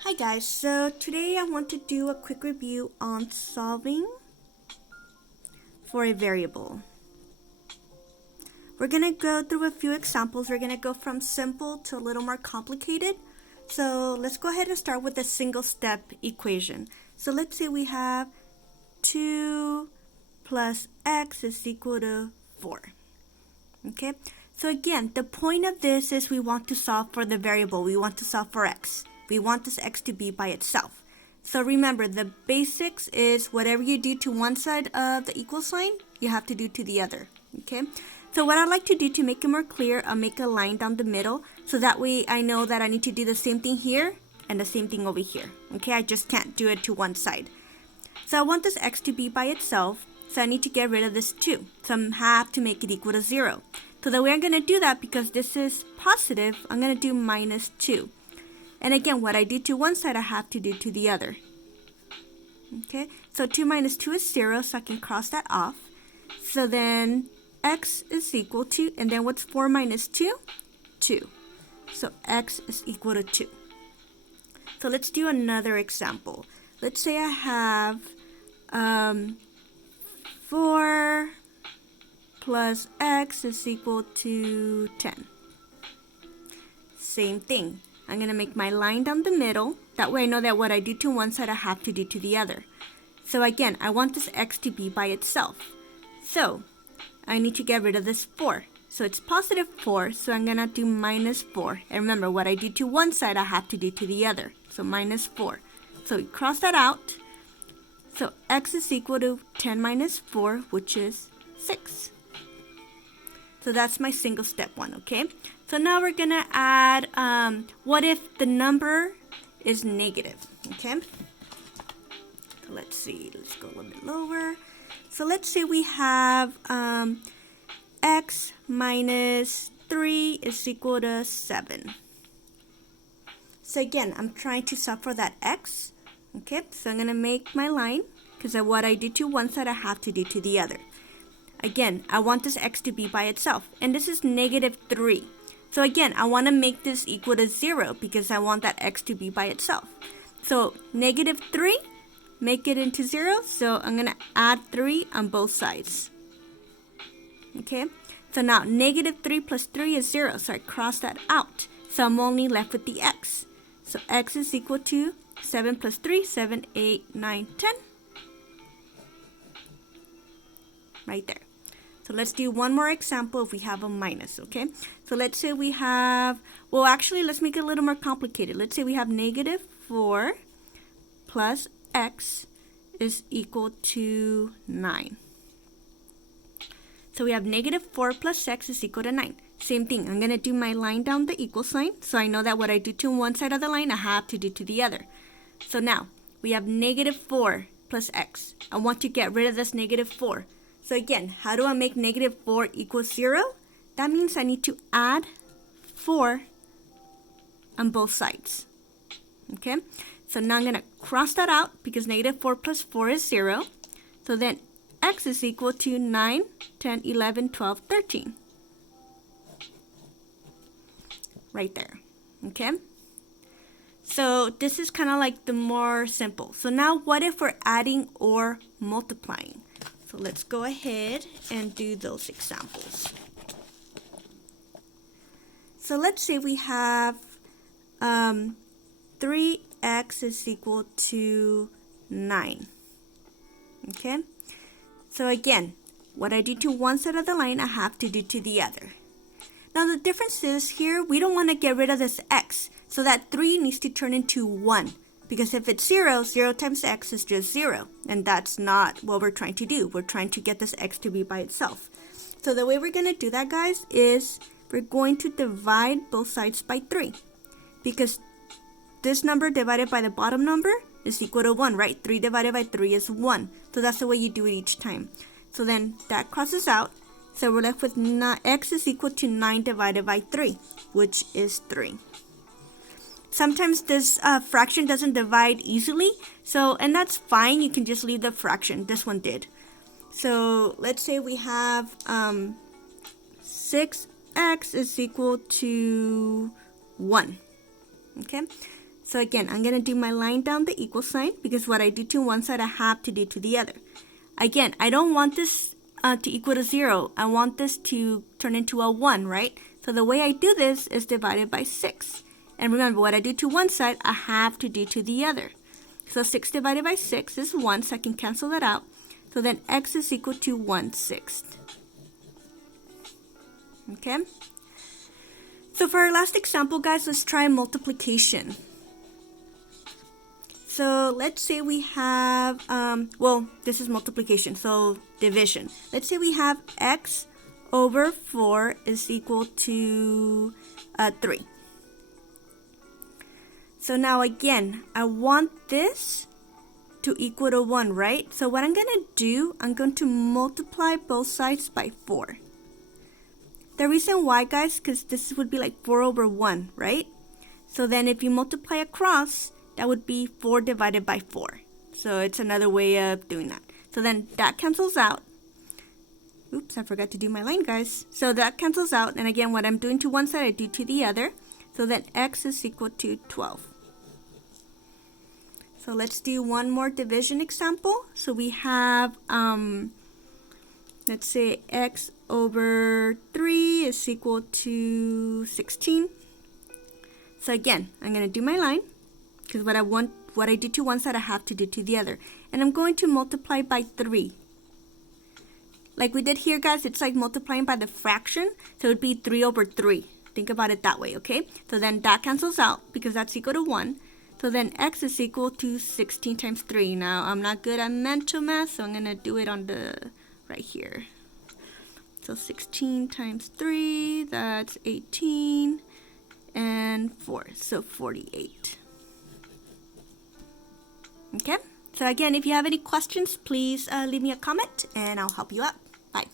Hi guys, so today I want to do a quick review on solving for a variable. We're going to go through a few examples. We're going to go from simple to a little more complicated. So let's go ahead and start with a single step equation. So let's say we have 2 plus x is equal to 4. Okay, so again, the point of this is we want to solve for the variable. We want to solve for x. We want this x to be by itself. So remember, the basics is whatever you do to one side of the equal sign, you have to do to the other. Okay, so what I like to do to make it more clear, I'll make a line down the middle, so that way I know that I need to do the same thing here and the same thing over here. Okay, I just can't do it to one side. So I want this x to be by itself, so I need to get rid of this 2. So I have to make it equal to 0. So the way I'm going to do that, because this is positive, I'm going to do minus 2. And again, what I do to one side, I have to do to the other. Okay, so 2 minus 2 is 0, so I can cross that off. So then x is equal to, and then what's 4 minus 2? 2. So x is equal to 2. So let's do another example. Let's say I have 4 plus x is equal to 10. Same thing. I'm going to make my line down the middle. That way I know that what I do to one side, I have to do to the other. So again, I want this x to be by itself. So I need to get rid of this 4. So it's positive 4, so I'm going to do minus 4. And remember, what I do to one side, I have to do to the other. So minus 4. So we cross that out. So x is equal to 10 minus 4, which is 6. So that's my single step one, okay? So now we're going to add, what if the number is negative, okay? So let's see, let's go a little bit lower. So let's say we have x minus 3 is equal to 7. So again, I'm trying to solve for that x, okay? So I'm going to make my line, because what I do to one side, I have to do to the other. Again, I want this x to be by itself, and this is negative 3. So again, I want to make this equal to 0 because I want that x to be by itself. So negative 3, make it into 0, so I'm going to add 3 on both sides. Okay, so now negative 3 plus 3 is 0, so I cross that out. So I'm only left with the x. So x is equal to 7 plus 3, 7, 8, 9, 10. Right there. So let's do one more example if we have a minus, okay? So let's say we have, well actually let's make it a little more complicated. Let's say we have negative 4 plus x is equal to 9. So we have negative 4 plus x is equal to 9. Same thing, I'm going to do my line down the equal sign, so I know that what I do to one side of the line, I have to do to the other. So now, we have negative 4 plus x. I want to get rid of this negative 4. So again, how do I make negative 4 equal 0? That means I need to add 4 on both sides. Okay? So now I'm going to cross that out because negative 4 plus 4 is 0. So then x is equal to 9, 10, 11, 12, 13. Right there. Okay? So this is kind of like the more simple. So now what if we're adding or multiplying? So let's go ahead and do those examples. So let's say we have 3x is equal to 9. Okay? So again, what I do to one side of the line, I have to do to the other. Now the difference is here, we don't want to get rid of this x. So that 3 needs to turn into 1. Because if it's 0, 0 times x is just 0. And that's not what we're trying to do. We're trying to get this x to be by itself. So the way we're going to do that, guys, is we're going to divide both sides by 3. Because this number divided by the bottom number is equal to 1, right? 3 divided by 3 is 1. So that's the way you do it each time. So then that crosses out. So we're left with x is equal to 9 divided by 3, which is 3. Sometimes this fraction doesn't divide easily, and that's fine. You can just leave the fraction. This one did. So let's say we have 6x is equal to 1. Okay, So again, I'm going to do my line down the equal sign because what I do to one side, I have to do to the other. Again, I don't want this to equal to 0. I want this to turn into a 1, right? So the way I do this is divided by 6. And remember, what I do to one side, I have to do to the other. So 6 divided by 6 is 1, so I can cancel that out. So then x is equal to 1/6. Okay? So for our last example, guys, let's try multiplication. So let's say we have, well, this is multiplication, so division. Let's say we have x over 4 is equal to 3. So now again, I want this to equal to 1, right? So what I'm going to do, I'm going to multiply both sides by 4. The reason why, guys, because this would be like 4 over 1, right? So then if you multiply across, that would be 4 divided by 4. So it's another way of doing that. So then that cancels out. Oops, I forgot to do my line, guys. So that cancels out. And again, what I'm doing to one side, I do to the other. So then x is equal to 12. So let's do one more division example. So we have, let's say x over 3 is equal to 16. So again, I'm going to do my line. Because what I do to one side, I have to do to the other. And I'm going to multiply by 3. Like we did here, guys, it's like multiplying by the fraction. So it would be 3 over 3. Think about it that way, okay? So then that cancels out because that's equal to 1. So then x is equal to 16 times 3. Now, I'm not good at mental math, so I'm going to do it on the right here. So 16 times 3, that's 18. And 4, so 48. Okay, so again, if you have any questions, please leave me a comment and I'll help you out. Bye.